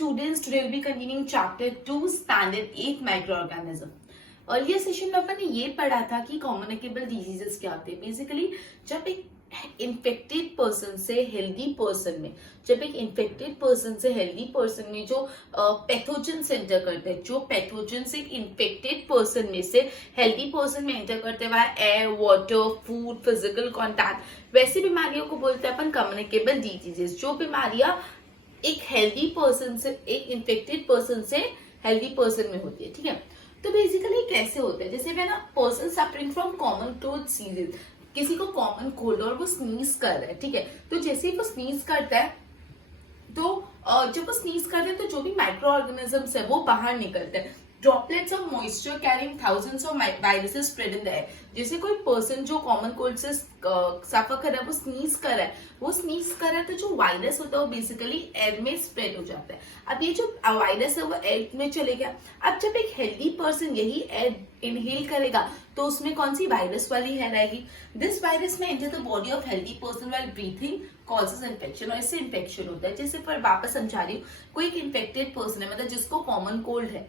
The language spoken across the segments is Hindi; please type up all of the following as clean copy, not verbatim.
students, today we'll be continuing chapter 2 standard 8 microorganism. Earlier session में अपन ने ये पढ़ा था कि कम्युनिकेबल डिजीजेस क्या होते हैं. बेसिकली जब एक इन्फेक्टेड पर्सन से हेल्दी पर्सन में, जब एक इन्फेक्टेड पर्सन से हेल्दी पर्सन में जो पैथोजन एंटर करते हैं, जो पैथोजन से इन्फेक्टेड पर्सन में से हेल्दी पर्सन में एंटर करते हैं, वह air, water, food, physical contact, वैसी बीमारियों को बोलते हैं अपन कम्युनिकेबल डिजीजेस. जो बीमारियां एक हेल्दी पर्सन से, एक इन्फेक्टेड पर्सन से हेल्दी पर्सन में होती है. ठीक है, तो बेसिकली कैसे होता है, जैसे मैं ना person suffering from common cold season, किसी को कॉमन कोल्ड और वो स्नीज कर रहा है. ठीक है, तो जैसे ही वो स्नीज करता है तो जब वो स्नीज करते हैं तो जो भी माइक्रो ऑर्गेनिजम्स है वो बाहर निकलते हैं. Droplets of moisture carrying thousands of viruses spread in the air. जैसे कोई पर्सन जो कॉमन कोल्ड से सफर कर रहा है, वो स्नीज कर रहा है, तो जो वायरस होता है वो बेसिकली एयर में स्प्रेड हो जाता है. अब ये जो वायरस है वो एयर में चले गया. अब जब एक हेल्दी पर्सन यही एयर इनहेल करेगा तो उसमें कौन सी वायरस वाली एयर आएगी. दिस वायरस में enter the body of healthy person while breathing causes infection, और इससे इन्फेक्शन होता है. जैसे पर वापस समझा रही हूँ, कोई एक इन्फेक्टेड पर्सन है, मतलब जिसको कॉमन कोल्ड है,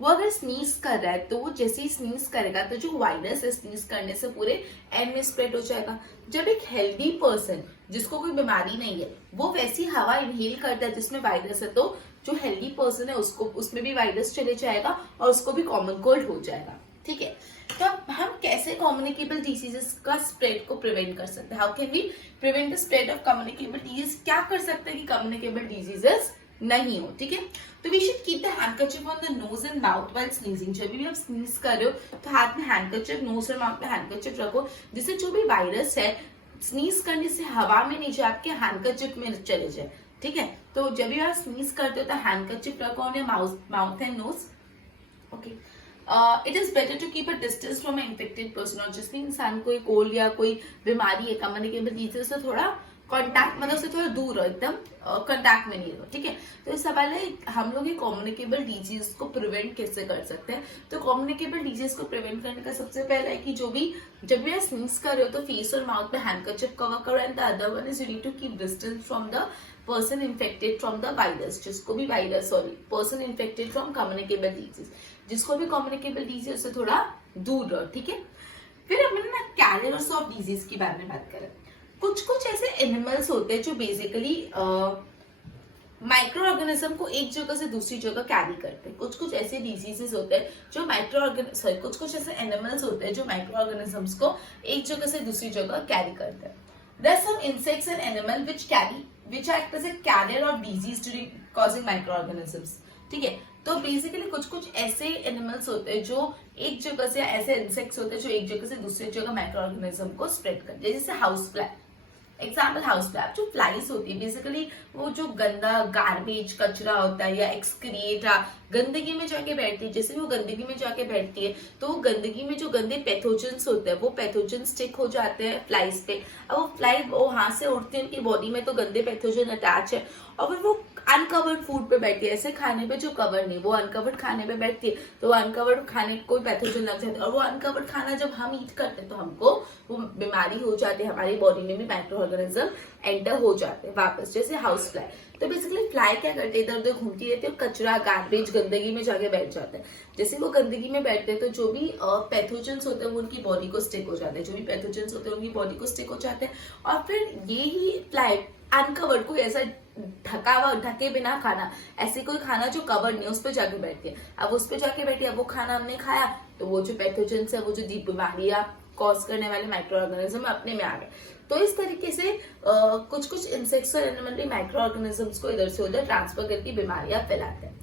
वो अगर स्नीज कर रहा है तो वो जैसे ही स्नीज करेगा तो जो वायरस है स्नीज करने से पूरे एयर में स्प्रेड हो जाएगा. जब एक हेल्दी पर्सन जिसको कोई बीमारी नहीं है वो वैसी हवा इनहेल करता है जिसमें वायरस है, तो जो हेल्दी पर्सन है उसको, उसमें भी वायरस चले जाएगा और उसको भी कॉमन कोल्ड हो जाएगा. ठीक है, तो अब हम कैसे कम्युनिकेबल डिजीजेस का स्प्रेड को प्रिवेंट कर सकते हैं. How can we prevent the spread of communicable disease. क्या कर सकते हैं कि कम्युनिकेबल डिजीजेस नहीं हो. ठीक है, तो we should keep the handkerchief on the nose and mouth while sneezing. जब भी आप स्नीज कर रहे हो तो हाथ में हैंडकरचिफ, नोज और माउथ में हैंडकरचिफ रखो, जिससे जो भी वायरस है स्नीज करने से हवा में नहीं जाए, आपके हैंडकरचिफ में चले जाए. ठीक है, तो जब भी आप स्नीज करते हो तो हैंडकरचिफ रखो on your mouth and nose. Okay, it is better to keep a distance from infected person. और जिसमें इंसान को कोल्ड या कोई बीमारी है, कम्युनिकेबल डिजीज से थोड़ा कॉन्टैक्ट, मतलब उससे थोड़ा दूर रहो, एकदम कॉन्टैक्ट में नहीं रहो. ठीक है, तो इस सवाल है हम लोग ये कम्युनिकेबल डिजीज को प्रिवेंट कैसे कर सकते हैं. तो कम्युनिकेबल डिजीज को प्रिवेंट करने का सबसे पहला है कि जब भी आप स्नीज कर रहे हो तो फेस और माउथ में हैंडकरचिफ कवर करो. And the other one is you need to keep distance from the person infected from the virus, जिसको भी virus, sorry, person infected from communicable disease, जिसको भी कम्युनिकेबल डिजीज से थोड़ा दूर रहो. ठीक है, फिर हमने ना कैरियर्स ऑफ डिजीज के बारे में बात करें. कुछ ऐसे एनिमल्स होते हैं जो बेसिकली माइक्रो ऑर्गेनिज्म को एक जगह से दूसरी जगह कैरी करते हैं. कुछ ऐसे डिजीजेस होते हैं जो कुछ ऐसे एनिमल्स होते हैं जो माइक्रो ऑर्गेनिजम्स को एक जगह से दूसरी जगह कैरी करते हैं. There are some insects and animals which act as a carrier of disease during causing microorganisms. ठीक है, तो बेसिकली कुछ ऐसे एनिमल्स होते हैं जो एक जगह से, ऐसे इंसेक्ट्स होते हैं जो एक जगह से दूसरी जगह माइक्रो ऑर्गेनिज्म को स्प्रेड करते हैं. जैसे house fly, example house fly. जो फ्लाइज होती है बेसिकली वो जो गंदा गार्बेज, कचरा होता है या एक्सक्रिएट, गंदगी में जाके बैठती है. जैसे वो गंदगी में जाके बैठती है तो वो गंदगी में जो गंदे पैथोजन्स होते हैं वो पैथोजन स्टिक हो जाते हैं फ्लाइज पे. अब वो फ्लाई वो हाथ से उड़ती है, उनकी बॉडी में तो गंदे पैथोजन अटैच है, और फिर वो अनकवर्ड फूड पे बैठती है. ऐसे खाने पे जो कवर नहीं, वो अनकवर्ड खाने पे बैठती है, तो वो अनकवर्ड खाने कोई पैथोजन लग जाता है, और वो अनकवर्ड खाना जब हम ईट करते हैं तो हमको वो बीमारी हो जाती है, हमारी बॉडी में भी माइक्रो ऑर्गेनिज्म एंटर हो जाते हैं वापस. जैसे हाउस फ्लाई, तो बेसिकली फ्लाई क्या करते हैं, इधर उधर घूमती रहती है, कचरा, गार्बेज, गंदगी में जाके बैठ जाते हैं. जैसे वो गंदगी में बैठते हैं तो जो भी पैथोजन्स होते हैं वो उनकी बॉडी को स्टिक हो जाते हैं, जो भी पैथोजन्स होते हैं उनकी बॉडी को स्टिक हो जाते हैं. और फिर ये ही फ्लाई अनकवर्ड, कोई ऐसा ढके बिना खाना, ऐसे कोई खाना जो कवर्ड नहीं, उस पर जाके बैठती है. अब उस पर जाके बैठी है, वो खाना हमने खाया तो वो जो पैथोजन्स है, वो जो बीमारियां कॉज करने वाले माइक्रो ऑर्गेनिज्म अपने में आ गए. तो इस तरीके से कुछ इंसेक्ट्स और एनिमल भी माइक्रो ऑर्गेनिजम्स को इधर से उधर ट्रांसफर करके बीमारियां फैलाते हैं.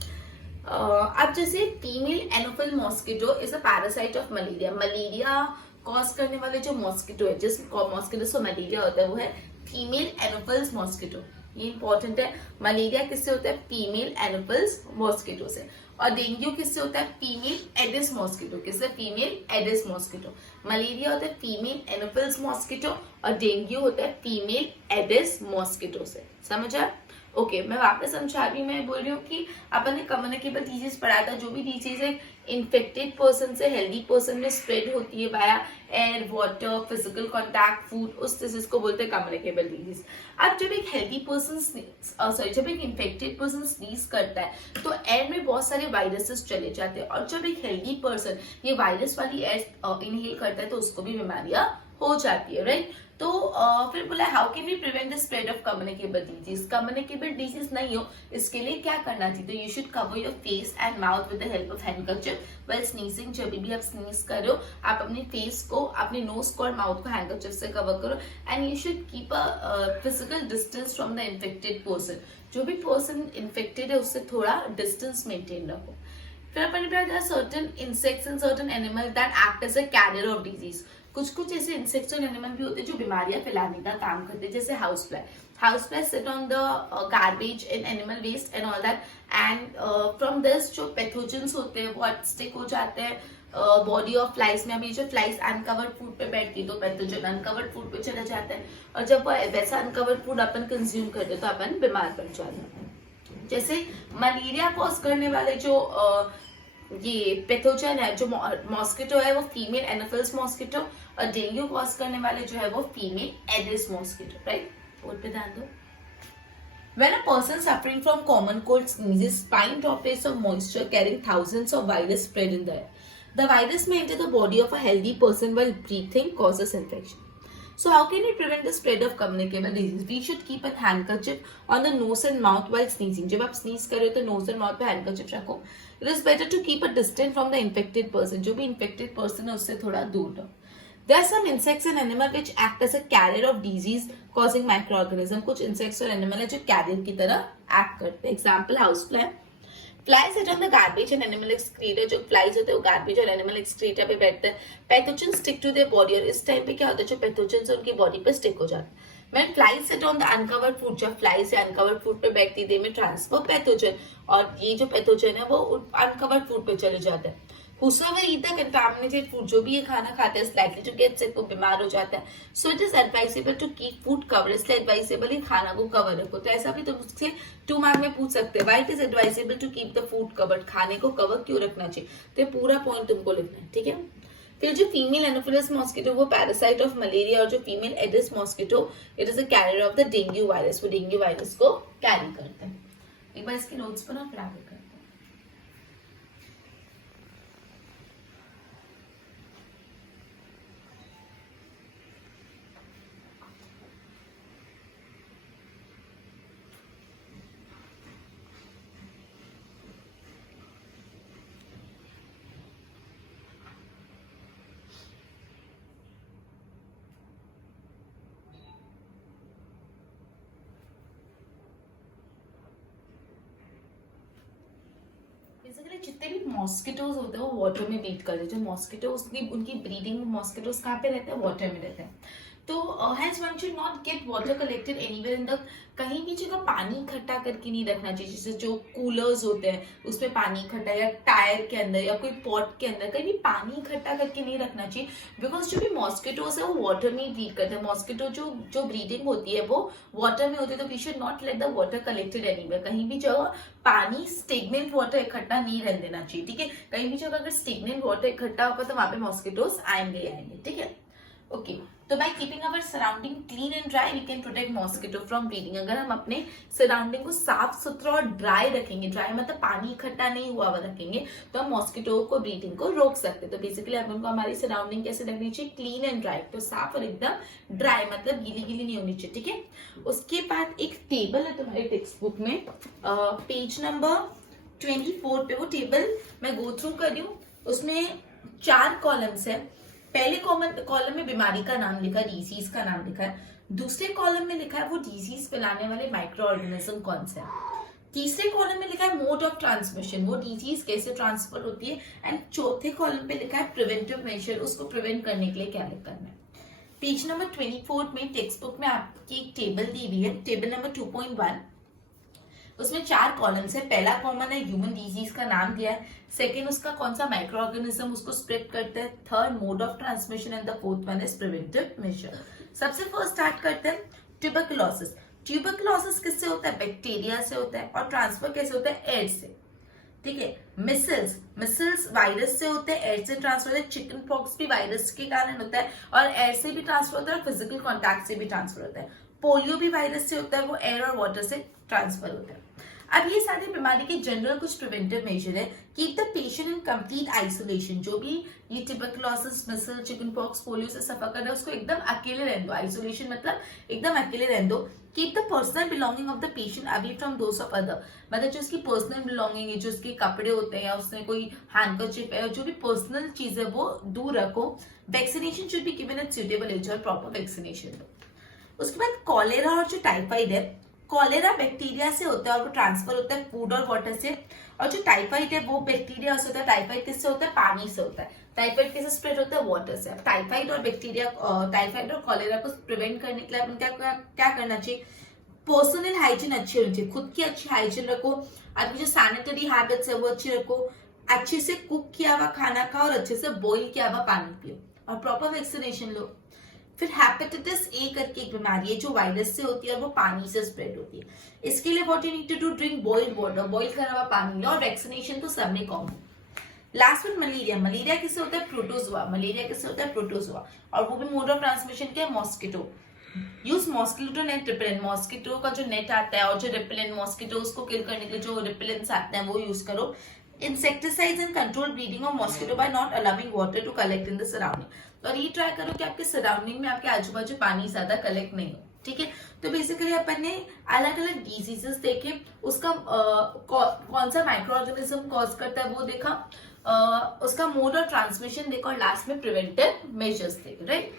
अब जैसे female anopheles mosquito is a parasite of malaria. Malaria cause करने वाले जो मॉस्किटो है, जिस मॉस्किटो से मलेरिया होता है, वो है फीमेल एनोफिल्स मॉस्किटो. ये इंपॉर्टेंट है. मलेरिया किससे होता है? फीमेल एनोफिल्स मॉस्किटो से. और डेंगू किससे होता है? Female aedes mosquito. किससे? Female aedes mosquito. मलेरिया होता है फीमेल एनोफिल्स मॉस्किटो और डेंगू होता है फीमेल एडिस मॉस्किटो से. समझ आया? ओके मैं वापस समझा रही हूँ, मैं बोल रही हूँ कि अपन ने कम्युनिकेबल डिजीज पढ़ा था, जो भी डिजीज है इन्फेक्टेड पर्सन से हेल्दी पर्सन में स्प्रेड होती है बाया air, water, physical contact, food, उस डिजीज को बोलते हैं कम्युनिकेबल डिजीज। अब जब एक हेल्दी पर्सन जब एक इन्फेक्टेड पर्सन स्नीज करता है तो एयर में बहुत सारे वायरसेस चले जाते हैं, और जब एक हेल्दी पर्सन ये वायरस वाली एयर इनहेल करता है तो उसको भी बीमारियां हो जाती है, राइट। तो फिर बोला how can we prevent the spread of communicable disease. Communicable disease नहीं हो इसके लिए क्या करना चाहिए, तो you should cover your face and mouth with the help of handkerchief while sneezing. जब भी आप स्नीज कर रहे हो आप अपने फेस को, अपने नोज को और माउथ को हैंडकरचिफ से कवर करो, and you should keep a physical distance from the infected person. जो भी पर्सन इन्फेक्टेड है उससे थोड़ा डिस्टेंस मेंटेन रखो। फिर अपन ने certain insects and certain animal that act as a carrier of disease. कुछ ऐसे इंसेक्ट्स और एनिमल भी होते हैं जो बीमारियां फैलाने का काम करते हैं, जैसे house fly. House fly sit on the garbage in animal waste and all that, and from this जो पैथोजेंस होते हैं वो स्टिक हो जाते हैं बॉडी ऑफ फ्लाइज में। अभी जो फ्लाइज अनकवर्ड फूड पे बैठती है तो पैथोजन अनकवर्ड फूड पे चला जाता है, और जब वो वैसा अनकवर्ड फूड अपन कंज्यूम करते हैं तो अपन बीमार पड़ जाते हैं। जैसे मलेरिया कॉज करने वाले जो ये पैथोजन है, जो मॉस्किटो है वो फीमेल एनाफिल्स मॉस्किटो, और डेंगू कॉज करने वाले जो है वो female aedes mosquito, right. Board पे ध्यान दो। When a person suffering from common cold sneezes, fine droplets of moisture carrying thousands of virus spread in the air. The virus may enter the body of a healthy person while breathing, causes infection. So how can we prevent the spread of communicable disease? We should keep a handkerchief on the nose and mouth while sneezing. जब आप sneeze कर रहे हो तो nose and mouth पे handkerchief रखो. It is better to keep a distance from the infected person. जो भी infected person है उससे थोड़ा दूर रहो. There are some insects and animals which act as a carrier of disease causing microorganism. कुछ insects और animal है जो carrier की तरह act करते हैं. Example house fly. Flies sit on the garbage and animal excreta. जो flies होते हैं वो garbage और animal excreta पे बैठते हैं. Pathogens stick to their body, और इस टाइम पे क्या होता है जो pathogens है उनकी body पे stick हो जाते हैं. When flies sit on the uncovered food, जब flies या uncovered food पे बैठती है, they may transfer pathogen, और ये जो pathogen है वो uncovered food पे चले जाते हैं. Whosoever eat the contaminated food, जो भी ये खाना खाते हैं, is likely to get sick, वो बीमार हो जाता है. So it is advisable to keep food covered. इसलिए advisable है खाना को cover रखो. तो ऐसा भी तुम मुझसे 2 मार्क में पूछ सकते हैं. Why it is advisable to keep the food covered? खाने को cover क्यों रखना चाहिए? तो ये पूरा point तुमको लिखना है, ठीक है. फिर जो फीमेल एनोफिलस मॉस्किटो वो पैरासाइट ऑफ मलेरिया, और जो female aedes mosquito it is a carrier of the dengue virus. वो डेंगू वायरस को कैरी करते हैं. एक बार इसके नोट्स बनाओ फिर आगे करते हैं. बेसिकली जितने भी मॉस्किटोज होते हैं वो वाटर में ब्रीड करते हैं. जो मॉस्किटोज उनकी ब्रीडिंग मॉस्किटोज कहाँ पे रहते हैं? वाटर में रहते हैं. तो hence one should not get water collected anywhere in the. कहीं भी जगह पानी इकट्ठा करके नहीं रखना चाहिए. जैसे जो कूलर्स होते हैं उसमें पानी इकट्ठा, या टायर के अंदर या कोई पॉट के अंदर कहीं भी पानी इकट्ठा करके नहीं रखना चाहिए. बिकॉज जो भी मॉस्किटोज है वो वाटर में ही ब्रीड करते हैं. मॉस्किटो जो ब्रीडिंग होती है वो वाटर में होती है. तो we should not let the water collected anywhere. कहीं भी जगह पानी स्टेगनेंट वाटर इकट्ठा नहीं रहने देना चाहिए, ठीक है. कहीं भी जगह अगर स्टेगनेंट वाटर इकट्ठा होगा तो वहां पे मॉस्किटोज आएंगे, ठीक है. ओके तो by keeping our surrounding clean and dry we can protect mosquito from breeding. अगर हम अपने सराउंडिंग को साफ सुथरा और ड्राई रखेंगे, ड्राई मतलब पानी इकट्ठा नहीं हुआ हुआ रखेंगे, तो हम मॉस्किटो को ब्रीडिंग को रोक सकते हैं. तो बेसिकली अपन को हमारी सराउंडिंग कैसे रखनी चाहिए? Clean and dry. तो साफ और एकदम ड्राई मतलब गीली गीली नहीं होनी चाहिए, ठीक है. उसके बाद एक टेबल है तुम्हारे टेक्स्ट बुक में पेज नंबर 24 पे. वो टेबल मैं गो थ्रू कर रही हूँ. उसमें 4 कॉलम्स है. पहले कॉलम में बीमारी का नाम लिखा है, डिजीज का नाम लिखा है. दूसरे कॉलम में लिखा है वो डिजीज फैलाने वाले माइक्रो ऑर्गेनिज्म कौन से है. तीसरे कॉलम में लिखा है मोड ऑफ ट्रांसमिशन, वो डिजीज कैसे ट्रांसफर होती है. एंड चौथे कॉलम पे लिखा है प्रिवेंटिव मेजर, उसको प्रिवेंट करने के लिए क्या करना है. पेज नंबर 24 में टेक्स्ट बुक में आपकी एक टेबल दी हुई है, टेबल नंबर 2.1. उसमें 4 कॉलम्स है. पहला कॉमन है ह्यूमन डिजीज का नाम दिया है. सेकेंड उसका कौन सा माइक्रो ऑर्गेनिज्म उसको स्प्रेड करते हैं. Third mode of transmission and the fourth one is preventive measure. सबसे फर्स्ट स्टार्ट करते हैं ट्यूबरकुलोसिस. ट्यूबरकुलोसिस किससे होता है? बैक्टीरिया से होता है। और ट्रांसफर कैसे होता है? एयर से, ठीक है। मिसल्स वायरस से होते हैं, एयर से ट्रांसफर होता है। चिकन पॉक्स भी वायरस के कारण होता है और एयर से भी ट्रांसफर होता है, फिजिकल कॉन्टैक्ट से भी ट्रांसफर होता है। पोलियो भी वायरस से होता है, वो एयर और वाटर से ट्रांसफर होता है। अब ये सारी बीमारी के जनरल कुछ प्रिवेंटिव मेजर है। Keep the patient in complete isolation. जो भी ये ट्यूबरकुलोसिस, मिसल, चिकन पॉक्स, पोलियो से सफर कर रहे हैं उसको एकदम अकेले रहने दो। आइसोलेशन मतलब एकदम अकेले रहने दो। Keep the personal belonging of the patient away from those of other. मतलब जो उसकी पर्सनल बिलोंगिंग है, जो उसके कपड़े होते हैं या उसने कोई हैंडकरचिप है, जो भी पर्सनल चीज है वो दूर रखो। Vaccination should be given at suitable age और प्रॉपर वैक्सीनेशन दो। उसके बाद कॉलेरा और जो टाइफाइड है, कॉलेरा बैक्टीरिया से होता है और वो ट्रांसफर होता है फूड और वाटर से। और जो टाइफाइड है वो बैक्टीरिया से होता है। टाइफाइड किससे होता है? पानी से होता है। टाइफाइड कैसे स्प्रेड होता है? वाटर से। टाइफाइड और बैक्टीरिया, टाइफाइड और कॉलेरा को प्रिवेंट करने के लिए अपन क्या करना चाहिए? पर्सनल हाइजीन अच्छी होनी चाहिए। खुद की अच्छी हाइजीन रखो। आपकी जो सैनिटरी हैबिट्स है वो अच्छी रखो। अच्छे से कुक किया हुआ खाना खाओ और अच्छे से बॉइल किया हुआ पानी पियो और प्रॉपर वैक्सीनेशन लो। फिर हेपेटाइटिस ए करके एक बीमारी है जो वायरस से होती है और वो पानी से स्प्रेड होती है। इसके लिए what you need to do, drink boiled water, boil करा हुआ पानी लो। और वैक्सीनेशन तो सब में कॉमन। लास्ट में मलेरिया। मलेरिया किससे होता है? प्रोटोजोआ। मलेरिया किससे होता है? प्रोटोजोआ। और वो भी मोड ऑफ ट्रांसमिशन क्या है? Mosquito. Use mosquito net repellent. Mosquito का जो नेट आता है और जो रिपेलेंट, मॉस्किटो उसको किल करने के लिए जो रिपेलेंट्स आते हैं वो यूज करो। Insecticides and control breeding of mosquito by not allowing water to collect in the surrounding. और ये ट्राई करो कि आपके सराउंडिंग में, आपके आजू बाजू पानी ज्यादा कलेक्ट नहीं हो, ठीक है। तो बेसिकली अपन ने अलग अलग डिजीजेस देखे, उसका कौन सा माइक्रो ऑर्गेनिज्म कॉज करता है वो देखा, उसका मोड ऑफ ट्रांसमिशन देखा और लास्ट में प्रिवेंटिव मेजर्स देखे, राइट।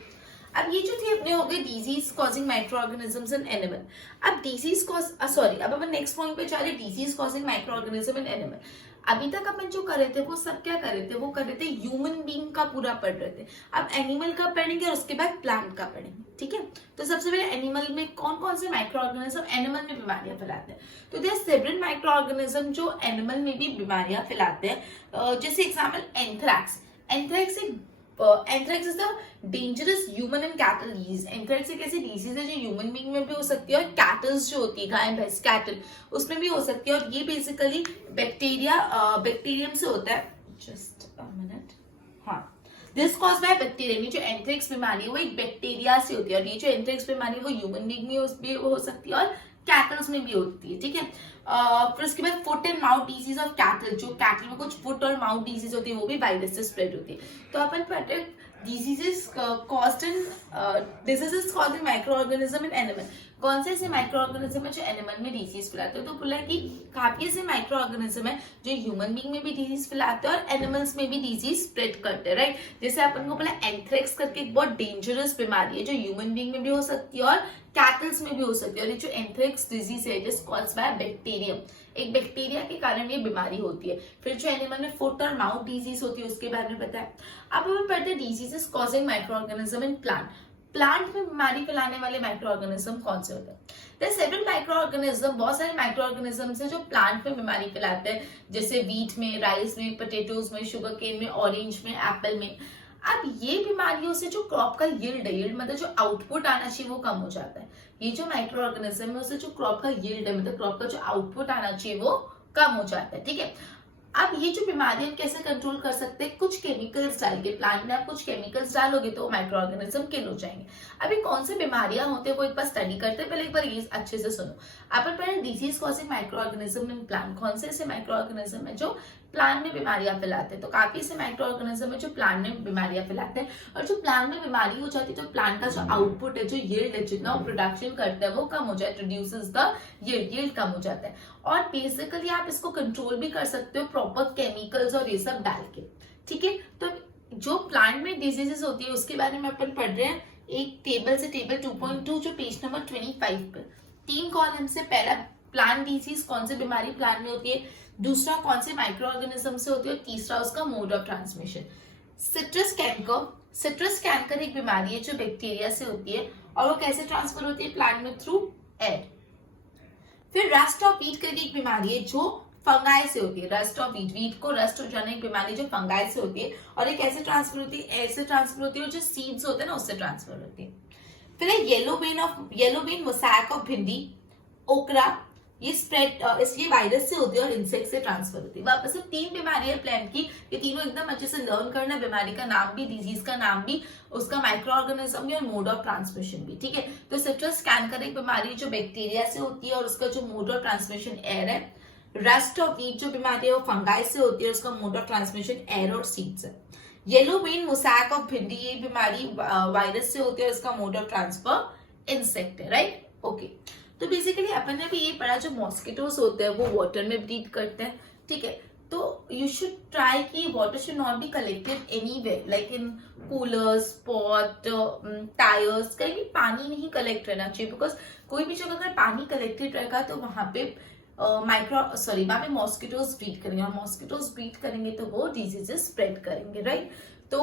अब ये जो थी अपने हो गए disease causing micro organisms in animal. अब डिजीज कॉज अब अपन नेक्स्ट पॉइंट पे चले, disease causing microorganism in animal. अभी तक अपन जो कर रहे थे वो सब क्या कर रहे थे? वो कर रहे थे ह्यूमन बीइंग का पूरा पढ़ रहे थे। अब एनिमल का पढ़ेंगे और उसके बाद प्लांट का पढ़ेंगे, ठीक है। तो सबसे पहले एनिमल में कौन कौन से माइक्रो ऑर्गेनिज्म एनिमल में बीमारियां फैलाते हैं? तो देयर सेवरल माइक्रो ऑर्गेनिज्म जो एनिमल में भी बीमारियां फैलाते हैं। जैसे example anthrax. Anthrax is the dangerous human and cattle disease. Anthrax एक ऐसी डिजीज है जो ह्यूमन बीइंग में भी हो सकती है और कैटल्स जो होती है, गाय भैंस कैटल, उसमें भी हो सकती है। और ये बेसिकली बैक्टीरियम से होता है। जस्ट अ मिनट, हाँ। This cause by bacterium. ये जो एंथ्रैक्स बीमारी है वो एक बैक्टीरिया से होती है। और ये जो एंथ्रैक्स बीमारी है वो ह्यूमन बीइंग में भी हो सकती है और कैटल्स में भी होती है, ठीक है। फिर उसके बाद foot and mouth disease of cattle. जो कैटल में कुछ फुट और माउथ डिजीज होती है वो भी वायरस से स्प्रेड होती है। तो अपन पढ़ते हैं diseases caused in microorganism in animal। कौन से ऐसे माइक्रो ऑर्गेनिज्म है जो एनिमल में डिजीज फैलाते हैं? तो बोला कि काफी ऐसे माइक्रो ऑर्गेनिज्म है जो ह्यूमन बीइंग में भी डिजीज फैलाते हैं और एनिमल्स में भी डिजीज स्प्रेड करते हैं, राइट। जैसे अपन को बोला एंथ्रैक्स करके एक बहुत डेंजरस बीमारी है जो ह्यूमन बीइंग में भी हो सकती है और कैटल्स में भी हो सकती है। और ये जो एंथ्रैक्स डिजीज है it is caused by bacterium. एक बैक्टीरिया के कारण ये बीमारी होती है। फिर जो एनिमल में फुट और माउथ डिजीज होती है उसके बारे में पता है। अब हम पढ़ते हैं diseases causing microorganism in plant. Plant में बीमारी फैलाने वाले माइक्रो ऑर्गेनिज्म कौन से होते हैं? देयर सेवरल माइक्रो ऑर्गेनिज्म, बहुत सारे माइक्रो ऑर्गेनिज्म्स हैं जो प्लांट में बीमारी फैलाते हैं। जैसे वीट में, राइस में, पोटैटोज में, शुगर केन में, ऑरेंज में, एप्पल में। अब ये बीमारियों से जो क्रॉप का यील्ड मतलब जो आउटपुट आना चाहिए वो कम हो जाता है। ये जो माइक्रो ऑर्गेनिज्म है उससे जो क्रॉप का यील्ड है मतलब क्रॉप का जो आउटपुट आना चाहिए वो कम हो जाता है, ठीक है। अब ये जो बीमारी हम कैसे कंट्रोल कर सकते हैं? कुछ केमिकल्स डाल के। प्लांट में आप कुछ केमिकल्स डालोगे तो माइक्रो ऑर्गेनिज्म किल हो जाएंगे। अभी कौन से बीमारियां होते हैं वो एक बार स्टडी करते हैं। पहले एक बार ये अच्छे से सुनो। अपन पहले disease causing microorganism in plant. कौन से ऐसे माइक्रो ऑर्गेनिज्म है जो प्लांट में बीमारियां फैलाते हैं? तो काफी से माइक्रो ऑर्गेनिज्म है जो प्लांट में बीमारियां फैलाते हैं। और जो प्लांट में बीमारी हो जाती है तो प्लांट का जो आउटपुट है, जो यील्ड है, जितना वो प्रोडक्शन करता है वो कम हो जाए, रिड्यूसेस द यील्ड कम हो जाता है। और बेसिकली आप इसको कंट्रोल भी कर सकते हो प्रॉपर केमिकल्स और ये सब डाल के, ठीक है। तो जो प्लांट में डिजीजेस होती है उसके बारे में अपन पढ़ रहे हैं एक टेबल से, टेबल 2.2 जो पेज नंबर 25 पर 3 कॉलम से। पहला प्लांट डिजीज, कौन सी बीमारी प्लांट में होती है, दूसरा कौन से माइक्रो ऑर्गेनिज्म से होती है और तीसरा उसका mode of transmission. Citrus canker एक बीमारी है जो बैक्टीरिया से होती है और वो कैसे ट्रांसफर होती है प्लांट में? Through air. फिर रस्ट ऑफ वीट करके एक बीमारी है जो फंगाई से होती है। रस्ट ऑफ वीट को रस्ट हो जाना एक बीमारी जो फंगाई से होती है और ये कैसे ट्रांसफर होती है? एयर से ट्रांसफर होती है और जो सीड्स होते हैं ना उससे ट्रांसफर होती है। फिर येलो बेन मोसैक ऑफ भिंडी। ओकरा, ये स्प्रेड इसलिए वायरस से होती है और इंसेक्ट से ट्रांसफर होती है। वापस से 3 बीमारी है प्लांट की, ये तीनों एकदम अच्छे से लर्न करना, बीमारी का नाम भी, डिजीज का नाम भी, उसका माइक्रो ऑर्गेनिज्म भी और मोड ऑफ ट्रांसमिशन भी, ठीक है। तो सिट्रस कैंकर एक बीमारी जो बैक्टीरिया से होती है और उसका जो मोड ऑफ ट्रांसमिशन एयर है। रस्ट ऑफ वीट जो बीमारी है वो फंगाई से होती है, उसका मोड ऑफ ट्रांसमिशन एयर और सीड्स है। येलो वेन मोसैक ऑफ भिंडी, ये बीमारी वायरस से होती है, उसका मोड ऑफ ट्रांसफर इंसेक्ट है, राइट, ओके। तो बेसिकली अपन ने भी ये पढ़ा, जो मॉस्किटोस होते हैं वो वाटर में ब्रीड करते हैं, ठीक है। तो यू शुड ट्राई कि water should not be collected anywhere, like in coolers, pot, tyres, कहीं भी पानी नहीं कलेक्ट रहना चाहिए, बिकॉज कोई भी जगह अगर पानी कलेक्टेड रहेगा तो वहां पे वहां पे मॉस्किटोज ब्रीड करेंगे, और मॉस्किटोज ब्रीड करेंगे तो वो डिजीजेस स्प्रेड करेंगे, राइट। तो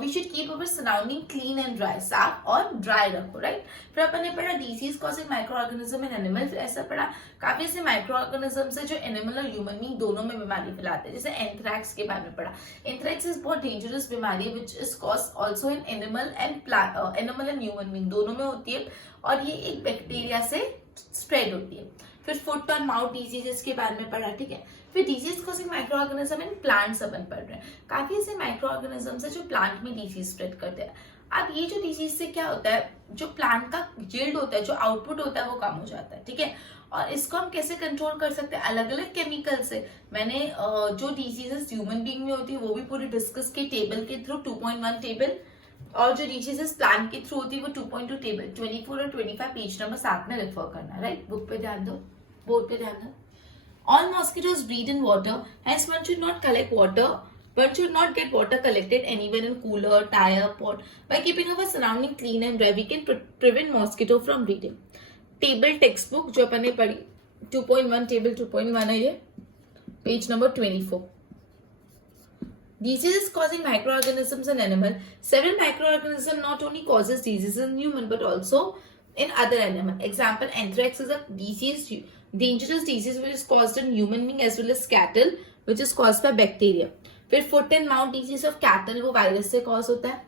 we should keep our surrounding clean and dry, साफ और ड्राई रखो, राइट। फिर अपन ने पढ़ा disease causing microorganism in animal, ऐसा पढ़ा काफी ऐसे माइक्रो ऑर्गेनिज्म है जो एनिमल और ह्यूमन बीइंग दोनों में बीमारी फैलाते हैं, जैसे एंथ्रैक्स के बारे में पढ़ा। एंथ्रैक्स इज बहुत डेंजरस बीमारी which is cause also in animal and human being दोनों में होती है, और ये एक बैक्टीरिया से स्प्रेड होती है। फिर फुट और माउथ डिजीजेस के बारे में पढ़ा, ठीक है। फिर disease causing microorganism in plants अपन पढ़ रहे हैं, काफी ऐसे माइक्रो ऑर्गेनिजम्स है जो प्लांट में डिजीज स्प्रेड करते हैं। अब ये जो डिजीज से क्या होता है, जो प्लांट का यील्ड होता है, जो आउटपुट होता है वो कम हो जाता है, ठीक है। और इसको हम कैसे कंट्रोल कर सकते हैं, अलग अलग केमिकल से। मैंने जो डिजीजेस ह्यूमन बीइंग में होती है वो भी पूरी डिस्कस की टेबल के थ्रू, 2.1 टेबल, और जो डिजीजेस प्लांट के थ्रू होती है वो 2.2 टेबल, 24 और 25 पेज नंबर 7 में रेफर करना, राइट। बुक पे ध्यान दो, बोर्ड पे ध्यान दो। All mosquitoes breed in water, hence one should not collect water. One should not get water collected anywhere in cooler, tire, pot. By keeping our surrounding clean and dry, we can prevent mosquito from breeding. Table textbook जो अपन ने पढ़ी, 2.1 table 2.1 है ये, page number 24. Diseases causing microorganisms in animal. Several microorganisms not only causes diseases in human but also in other animal. Example, anthrax is a disease, dangerous disease which is caused in human being as well as cattle, which is caused by bacteria. फिर foot and mouth disease of cattle वो वायरस से कॉज होता है।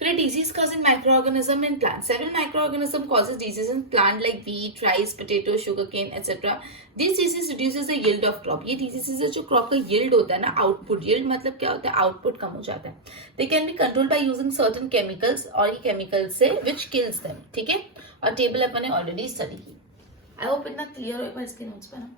फिर disease causing microorganism in plant. Several microorganism causes disease in plant like wheat, rice, potato, sugarcane, etc. This disease reduces the yield of crop. ये diseases है जो crop का yield होता है ना, output. Yield मतलब क्या होता है, output कम हो जाता है। They can be controlled by using certain chemicals, और ये chemicals से which kills them, ठीक है। और टेबल अपन ने ऑलरेडी स्टडी की। आई होप इतना क्लियर हो पाए इसके नोट्स पर ना।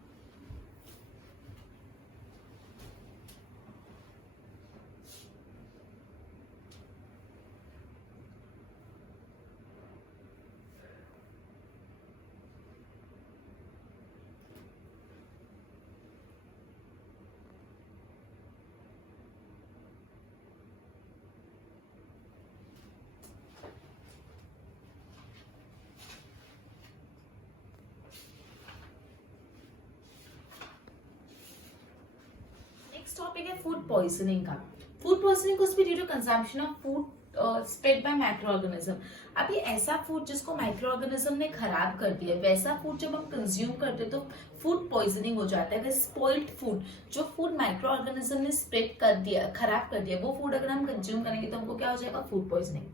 टॉपिक है फूड पॉइजनिंग का। फूड पॉइजनिंग कुछ भी due to consumption of food spread by microorganism. अब ये ऐसा फूड जिसको माइक्रो ऑर्गेनिज्म ने खराब कर दिया, वैसा फूड जब हम कंज्यूम करते तो फूड पॉइजनिंग हो जाता है। स्पॉइल्ड फूड, जो फूड माइक्रो ऑर्गेनिज्म ने स्प्रेड कर दिया, खराब कर दिया, वो फूड अगर हम कंज्यूम करेंगे तो हमको क्या हो जाएगा, food poisoning.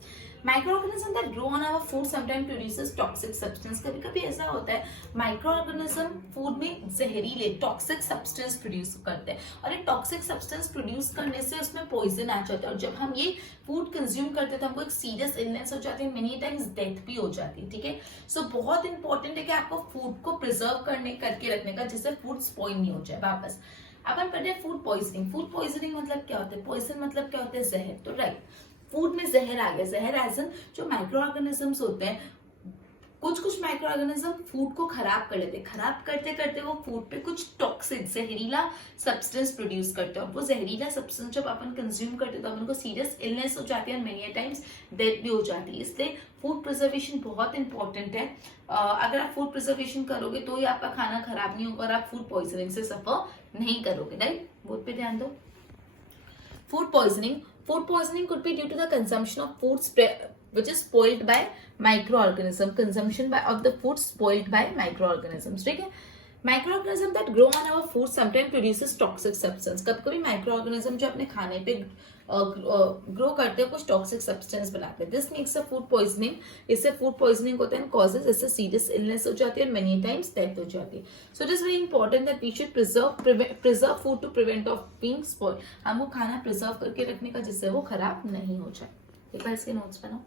Microorganism that grow on our food sometime produces toxic substance. कभी कभी ऐसा होता है माइक्रोऑर्गेनिज्म फूड में जहरीले टॉक्सिक सब्सटेंस प्रोड्यूस करते हैं, और ये टॉक्सिक सब्सटेंस प्रोड्यूस करने से उसमें पॉइजन आ जाता है, और जब हम ये फूड कंज्यूम करते हैं तो हमको एक सीरियस इलनेस हो जाती है, मेनी टाइम्स डेथ भी हो जाती है, ठीक है। सो बहुत इंपॉर्टेंट है कि आपको फूड को प्रिजर्व करके रखने का, जिससे फूड स्पॉइल नहीं हो जाए। वापस अपन पढ़े फूड पॉइजनिंग। फूड पॉइजनिंग मतलब क्या होता है, पॉइजन मतलब क्या होता है, जहर। तो राइट, फूड में जहर आ गया। जहर एज एन जो माइक्रो ऑर्गेनिजम्स होते हैं, कुछ माइक्रो ऑर्गेनिज्म फूड को खराब कर लेते हैं, खराब करते करते वो फूड पे कुछ टॉक्सिक जहरीला सब्सटेंस प्रोड्यूस करते हैं, और वो जहरीला सब्सटेंस जब अपन कंज्यूम करते हैं तो अपन को सीरियस इलनेस हो जाती है, और मेनी टाइम्स डेथ भी हो जाती है। इसलिए फूड प्रिजर्वेशन बहुत इंपॉर्टेंट है। अगर आप फूड प्रिजर्वेशन करोगे तो ही आपका खाना खराब नहीं होगा और आप फूड पॉइजनिंग से सफर नहीं करोगे, राइट। बोर्ड पे ध्यान दो। Food poisoning. Food poisoning could be due to the consumption of food which is spoiled by microorganism. Consumption of the food spoiled by microorganisms. ठीक है। Microorganism that grow on our food sometime produces toxic substance. कभी कभी माइक्रो ऑर्गेनिज्म जो अपने खाने पे ग्रो करते हैं कुछ टॉक्सिक सब्सटेंस बनाते हैं। This makes a food poisoning, इससे फूड पॉइजनिंग होता है, कॉजेज इससे सीरियस इलनेस हो जाती है और मेनी टाइम्स डेथ हो जाती है। So it is very important that we should preserve food to prevent of being spoiled. हमको खाना प्रिजर्व करके रखने का जिससे वो खराब नहीं हो जाए। एक बार इसके नोट्स बनाओ।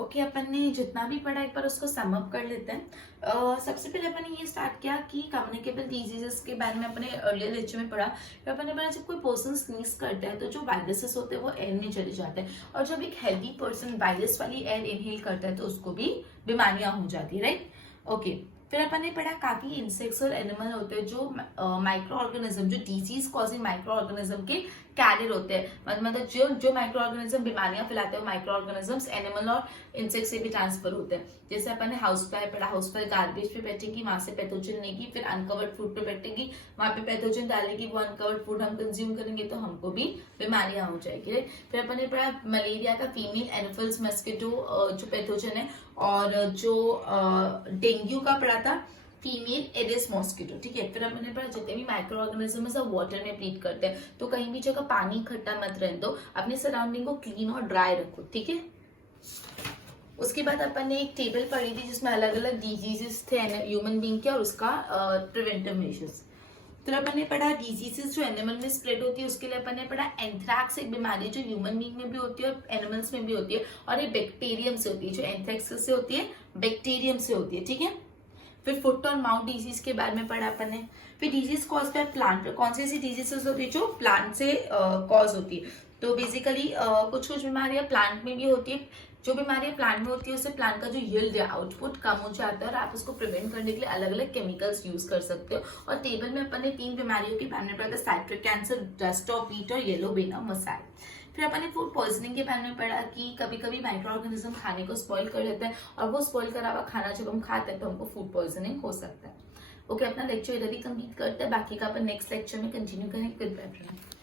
ओके अपन ने जितना भी पढ़ा एक बार उसको सम अप कर लेते हैं। सबसे पहले अपन ने ये स्टार्ट किया कि कम्युनिकेबल डिजीजेस के बारे में अपने अर्लियर लेक्चर में पढ़ा। फिर अपन ने पढ़ा जब कोई पर्सन स्नीज करता है तो जो वायरसेस होते हैं वो एयर में चले जाते हैं, और जब एक हेल्दी पर्सन वायरस वाली एयर इनहेल करता है तो उसको भी बीमारियां हो जाती है, राइट। ओके, फिर अपन ने पढ़ा काफी इंसेक्ट्स और एनिमल होते हैं जो माइक्रो ऑर्गेनिज्म, जो डिजीज कॉजिंग माइक्रो ऑर्गेनिज्म के कैरियर होते हैं। मतलब जो माइक्रो ऑर्गेनिज्म बीमारियां फैलाते हैं माइक्रो ऑर्गेनिजम्स एनिमल और इंसेक्ट से भी ट्रांसफर होते हैं। जैसे अपन ने हाउस फ्लाई पढ़ा, हाउस फ्लाई गार्बेज पे बैठेगी, वहां से पैथोजन लेगी, फिर अनकवर्ड फूड पे बैठेगी, वहां पे पैथोजन डालेगी, वो अनकवर्ड फूड हम कंज्यूम करेंगे तो हमको भी बीमारियां हो जाएगी। फिर अपन ने पढ़ा मलेरिया का फीमेल एनोफिल्स मस्किटो जो पैथोजन है, और जो डेंगू का पढ़ा था फीमेल एडिस मॉस्किटो, ठीक है। फिर हमने पढ़ा जितने भी माइक्रो ऑर्गेनिज्म सब वाटर में ब्रीड करते हैं, तो कहीं भी जगह पानी इकट्ठा मत रहने दो, अपनी सराउंडिंग को क्लीन और ड्राई रखो, ठीक है। उसके बाद अपन ने एक टेबल पढ़ी थी जिसमें अलग अलग डिजीजेस थे ह्यूमन बीइंग के और उसका प्रिवेंटिव मेजर्स। फिर अपन ने पढ़ा डिजीजेस जो एनिमल में स्प्रेड होती है, उसके लिए अपन ने पढ़ा एंथ्रैक्स एक बीमारी जो ह्यूमन बीइंग में भी होती है और एनिमल्स में भी होती है, और ये बैक्टीरियम से होती है। जो एंथ्रैक्स से होती है बैक्टीरियम से होती है, ठीक है। फिर फुट और माउथ डिजीज के बारे में पढ़ा अपन ने। फिर डिजीज कॉज बाय प्लांट, कौन सी ऐसी डिजीजेस होती है जो प्लांट से कॉज होती है। तो बेसिकली कुछ कुछ बीमारियां प्लांट में भी होती है। जो बीमारियां प्लांट में होती है उससे प्लांट का जो यील्ड है, आउटपुट कम हो जाता है, और आप उसको प्रिवेंट करने के लिए अलग अलग केमिकल्स यूज कर सकते हो। और टेबल में अपन ने 3 बीमारियों के बारे में पढ़ा था, citric cancer, dust of wheat और येलो बेना मसाइल। फिर अपन ने फूड पॉइजनिंग के बारे में पढ़ा कि कभी कभी माइक्रो ऑर्गेनिज्म खाने को स्पॉइल कर देता है, और वो स्पॉइल करा हुआ खाना जब हम खाते हैं तो हमको फूड पॉइजनिंग हो सकता है। ओके, अपना लेक्चर इधर ही कंप्लीट करते हैं, बाकी का अपन नेक्स्ट लेक्चर में कंटिन्यू करेंगे। Good bye.